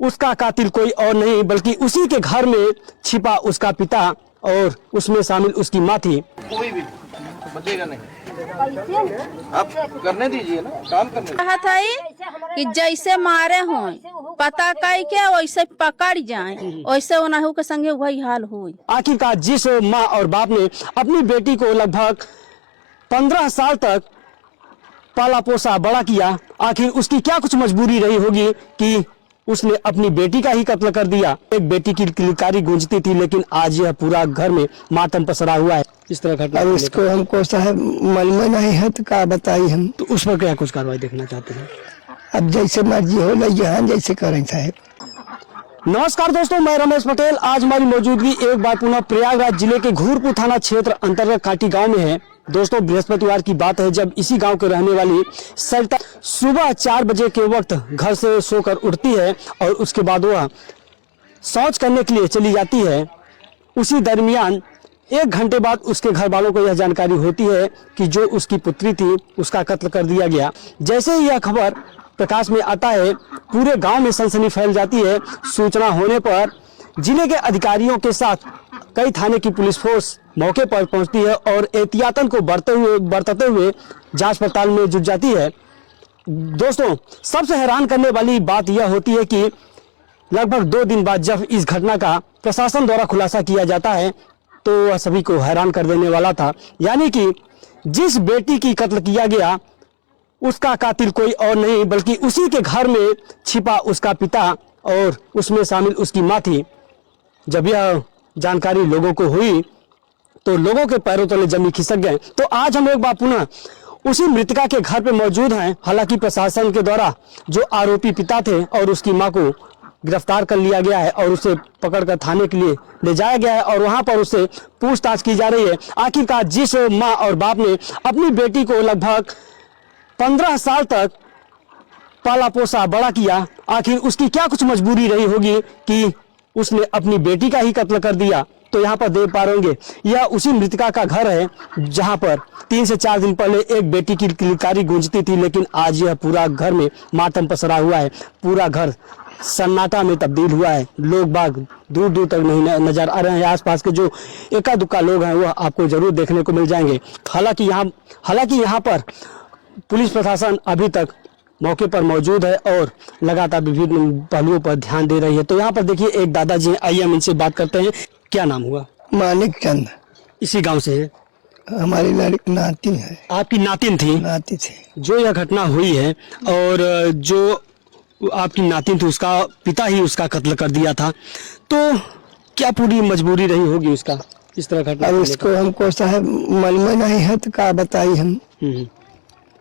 उसका कातिल कोई और नहीं बल्कि उसी के घर में छिपा उसका पिता और उसमें शामिल उसकी माँ थी। कोई भी बचेगा नहीं, आप करने दीजिए ना, काम करने कहा था कि जैसे मारे हो पता कई के वैसे पकड़ जाए, वैसे उन्हों के संगे वही हाल हुई। आखिरकार जिस माँ और बाप ने अपनी बेटी को लगभग 15 साल तक पाला पोसा बड़ा किया, आखिर उसकी क्या कुछ मजबूरी रही होगी कि उसने अपनी बेटी का ही कत्ल कर दिया। एक बेटी की किलकारी गूंजती थी, लेकिन आज यह पूरा घर में मातम पसरा हुआ है। इस तरह घटना अब इसको हमको साहब मन में नहीं है तो क्या बताई हम। तो उस पर क्या कुछ कार्रवाई देखना चाहते हैं? अब जैसे मर्जी हो यहाँ जैसे करें साहब। नमस्कार दोस्तों, मैं रमेश पटेल। आज हमारी मौजूदगी एक बार पुनः प्रयागराज जिले के घूरपुर थाना क्षेत्र अंतर्गत काटी गांव में है। दोस्तों, बृहस्पतिवार की बात है जब इसी गांव के रहने वाली सरिता सुबह 4 बजे के वक्त घर से सोकर उठती है और उसके बाद वह शौच करने के लिए चली जाती है। उसी दरमियान 1 घंटे बाद उसके घर वालों को यह जानकारी होती है कि जो उसकी पुत्री थी उसका कत्ल कर दिया गया। जैसे ही यह खबर प्रकाश में आता है, पूरे गांव में सनसनी फैल जाती है। सूचना होने पर जिले के अधिकारियों के साथ कई थाने की पुलिस फोर्स मौके पर पहुंचती है और एहतियातन को बरतते हुए जांच पड़ताल में जुट जाती है। दोस्तों, सबसे हैरान करने वाली बात यह होती है कि लगभग 2 दिन बाद जब इस घटना का प्रशासन द्वारा खुलासा किया जाता है तो वह सभी को हैरान कर देने वाला था। यानी कि जिस बेटी की कत्ल किया गया उसका कातिल कोई और नहीं बल्कि उसी के घर में छिपा उसका पिता और उसमें शामिल उसकी माँ थी। जब यह जानकारी लोगों को हुई तो लोगों के पैरों तले जमी खिसक गए। तो आज हम एक बार पुनः उसी मृतका के घर पे मौजूद हैं। हालांकि प्रशासन के द्वारा जो आरोपी पिता थे और उसकी मां को गिरफ्तार कर लिया गया है और उसे पकड़कर थाने के लिए ले जाया गया है और वहां पर उससे पूछताछ की जा रही है। आखिरकार जिस मां और बाप ने अपनी बेटी को लगभग 15 साल तक पाला पोसा बड़ा किया, आखिर उसकी क्या कुछ मजबूरी रही होगी कि उसने अपनी बेटी का ही कत्ल कर दिया। तो यहाँ पर देख पा रहे होंगे, यह उसी मृतका का घर है जहाँ पर 3 से 4 दिन पहले एक बेटी की किलकारी गूंजती थी, लेकिन आज यह पूरा घर में मातम पसरा हुआ है। पूरा घर सन्नाटा में तब्दील हुआ है। लोग बाग दूर दूर तक नहीं नजर आ रहे हैं। आसपास के जो एका दुक्का लोग हैं वह आपको जरूर देखने को मिल जाएंगे। हालांकि यहाँ पर पुलिस प्रशासन अभी तक मौके पर मौजूद है और लगातार विभिन्न पहलुओं पर ध्यान दे रही है। तो यहाँ पर देखिए एक दादाजी, आइए हम इनसे बात करते हैं। क्या नाम हुआ? मानिक चंद। इसी गांव से है? हमारी लड़की नातिन है। आपकी नातिन थी? नाती थी। जो यह घटना हुई है और जो आपकी नातिन थी उसका पिता ही उसका कत्ल कर दिया था, तो क्या पूरी मजबूरी रही होगी उसका इस तरह घटना? अब इसको हमको साहब मन में नहीं है तो क्या बताई हम।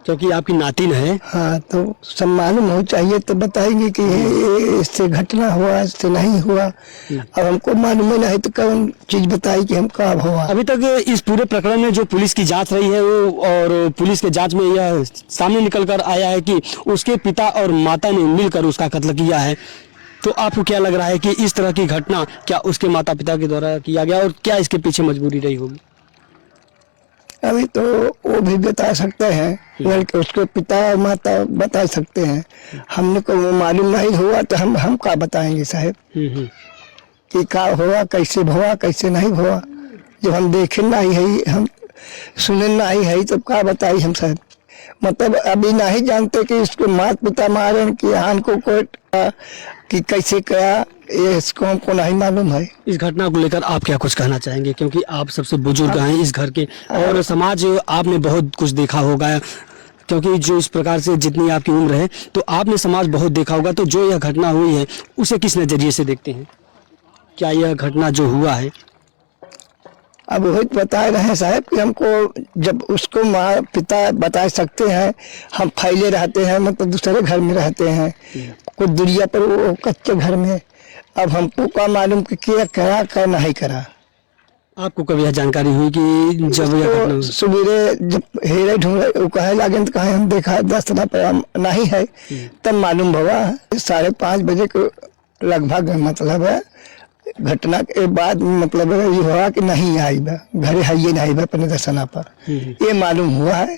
क्योंकि आपकी नातिन है। हाँ, तो सब मालूम हो चाहिए तो बताएंगे कि ये इससे घटना हुआ, इससे नहीं हुआ। अब हमको मालूम नहीं तो कौन चीज बताई कि हम कब हुआ। अभी तक इस पूरे प्रकरण में जो पुलिस की जांच रही है वो और पुलिस के जांच में यह सामने निकल कर आया है कि उसके पिता और माता ने मिलकर उसका कत्ल किया है। तो आपको क्या लग रहा है कि इस तरह की घटना क्या उसके माता पिता के द्वारा किया गया और क्या इसके पीछे मजबूरी रही होगी? अभी तो वो भी बता सकते हैं, बल्कि उसके पिता और माता बता सकते हैं। हमने को मालूम नहीं हुआ तो हम क्या बताएंगे साहब कि क्या हुआ, कैसे हुआ, कैसे नहीं हुआ। जब हम देखे नहीं है, हम सुने नहीं है तो क्या बताई हम साहब। मतलब अभी नहीं जानते कि इसके माता पिता मारे कि आन को कि कैसे क्या, ये इसको हमको नहीं मालूम है। इस घटना को लेकर आप क्या कुछ कहना चाहेंगे, क्योंकि आप सबसे बुजुर्ग हैं इस घर के और समाज आपने बहुत कुछ देखा होगा, क्योंकि जो इस प्रकार से जितनी आपकी उम्र है तो आपने समाज बहुत देखा होगा। तो जो यह घटना हुई है उसे किस नजरिए से देखते हैं? क्या यह घटना जो हुआ है? अब वही बता रहे हैं साहब कि हमको जब उसको माँ पिता बता सकते हैं, हम फैले रहते हैं, मतलब दूसरे घर में रहते हैं कुछ दूरिया पर, वो कच्चे घर में। अब हमको क्या मालूम कि क्या करा क्या नहीं करा। आपको कभी यह जानकारी हुई कि जब यह सवेरे जब हेरे ढूंढे वो कहे लगे तो कहे हम देखा 10 पर नहीं है, तब मालूम हुआ 5:30 बजे को लगभग। मतलब है घटना के बाद मतलब ये हुआ कि नहीं आई बा घरे है, ये नहीं बा अपने दर्शना पर, ये मालूम हुआ है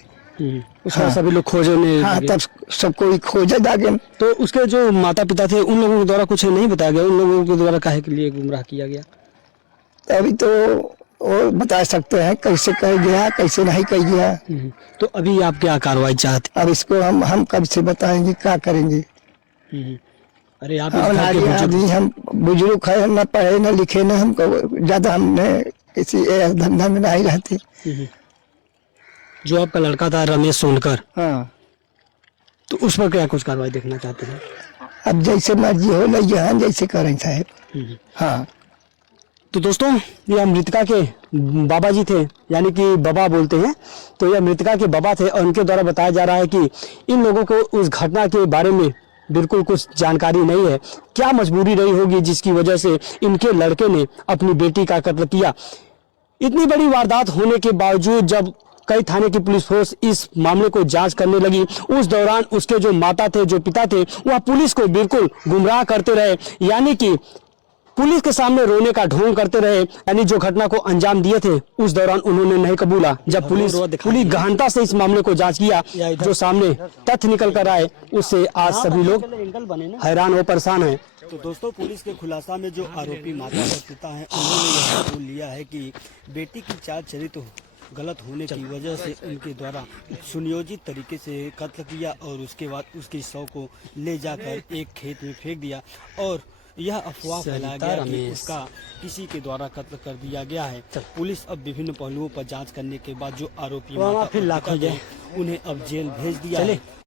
उसका सभी लोग खोजने हाँ, लगे। तब सबको खोजा जाके। तो उसके जो माता पिता थे उन लोगों के द्वारा कुछ नहीं बताया गया, उन लोगों के द्वारा काहे के लिए गुमराह किया गया? अभी तो वो बता सकते हैं कैसे कह गया कैसे नहीं कह गया। तो अभी आप क्या कार्रवाई चाहते अब इसको हम कब से बताएंगे, क्या करेंगे। हैं? अरे आप इस और घर के आगे बुजुर्ग- आदमी हम बुजुर्ग है, न पढ़े न लिखे, न हमको ज्यादा हमने किसी धंधा में नहीं रहते। जो आपका लड़का था रमेश सोनकर, हाँ, तो उस पर क्या कुछ कार्रवाई देखना चाहते हैं? अब जैसे मर्जी हो लगे हम जैसे करें साहब। हाँ, तो दोस्तों ये मृतका के बाबा जी थे, यानी कि बाबा बोलते हैं, तो यह मृतका के बाबा थे और उनके द्वारा बताया जा रहा है कि इन लोगों को उस घटना के बारे में बिल्कुल कुछ जानकारी नहीं है। क्या मजबूरी रही होगी जिसकी वजह से इनके लड़के ने अपनी बेटी का कत्ल किया। इतनी बड़ी वारदात होने के बावजूद जब कई थाने की पुलिस फोर्स इस मामले को जांच करने लगी, उस दौरान उसके जो माता थे, जो पिता थे, वह पुलिस को बिल्कुल गुमराह करते रहे, यानी कि पुलिस के सामने रोने का ढोंग करते रहे। यानी जो घटना को अंजाम दिए थे उस दौरान उन्होंने नहीं कबूला। जब पुलिस गहनता से इस मामले को जांच किया, जो सामने तथ्य निकल कर आए, उससे आज सभी लोग हैरान और परेशान हैं। तो दोस्तों पुलिस के खुलासा में जो आरोपी माता और पिता हैं उन्होंने यह बोल लिया है कि बेटी की चाल चरित्र गलत होने की वजह से उनके द्वारा सुनियोजित तरीके से कत्ल किया और उसके बाद उसकी शव को ले जाकर एक खेत में फेंक दिया और यह अफवाह फैलाया गया कि उसका किसी के द्वारा कत्ल कर दिया गया है। पुलिस अब विभिन्न पहलुओं पर जांच करने के बाद जो आरोपी माता और पिता थे, उन्हें अब जेल भेज दिया है।